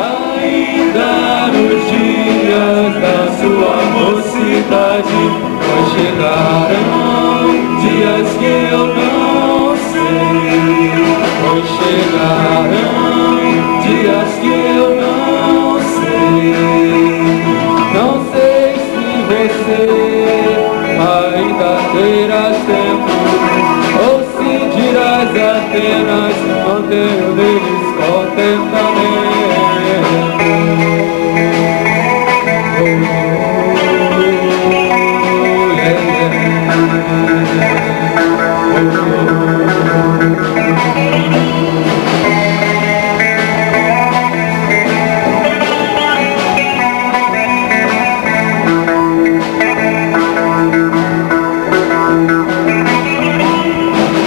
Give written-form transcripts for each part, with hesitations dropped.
Ainda nos dias da sua mocidade, pois chegarão dias que eu não sei, pois chegarão dias que eu não sei. Não sei se você ainda terás tempo, ou se dirás apenas não tenho neles contentamento.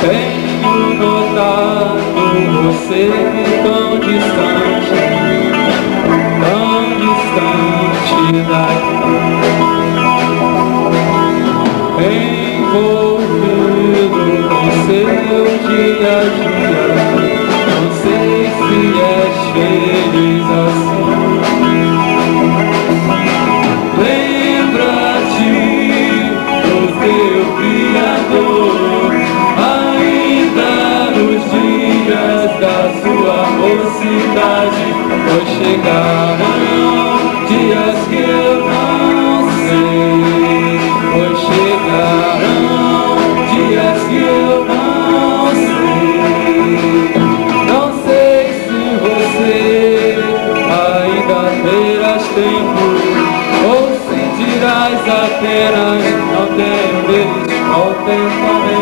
Tenho notado você tão distante daqui, envolvido com seu dia a dia. Não sei se és feliz assim. Lembra-te do teu Criador, ainda nos dias da sua mocidade, pois chegarão dias que eu não sei, pois chegarão dias que eu não sei. Não sei se você ainda terás tempo, ou se dirás apenas não tenho deles contentamento.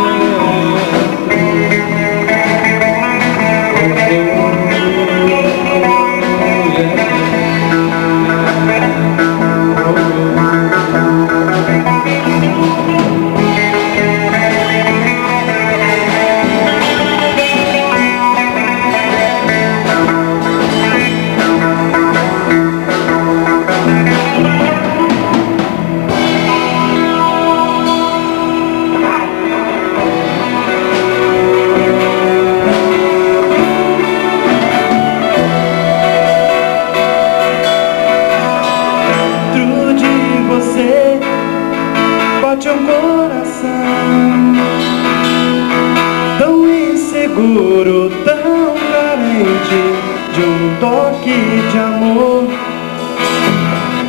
Bate um coração tão inseguro, tão carente de um toque de amor,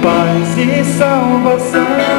paz e salvação.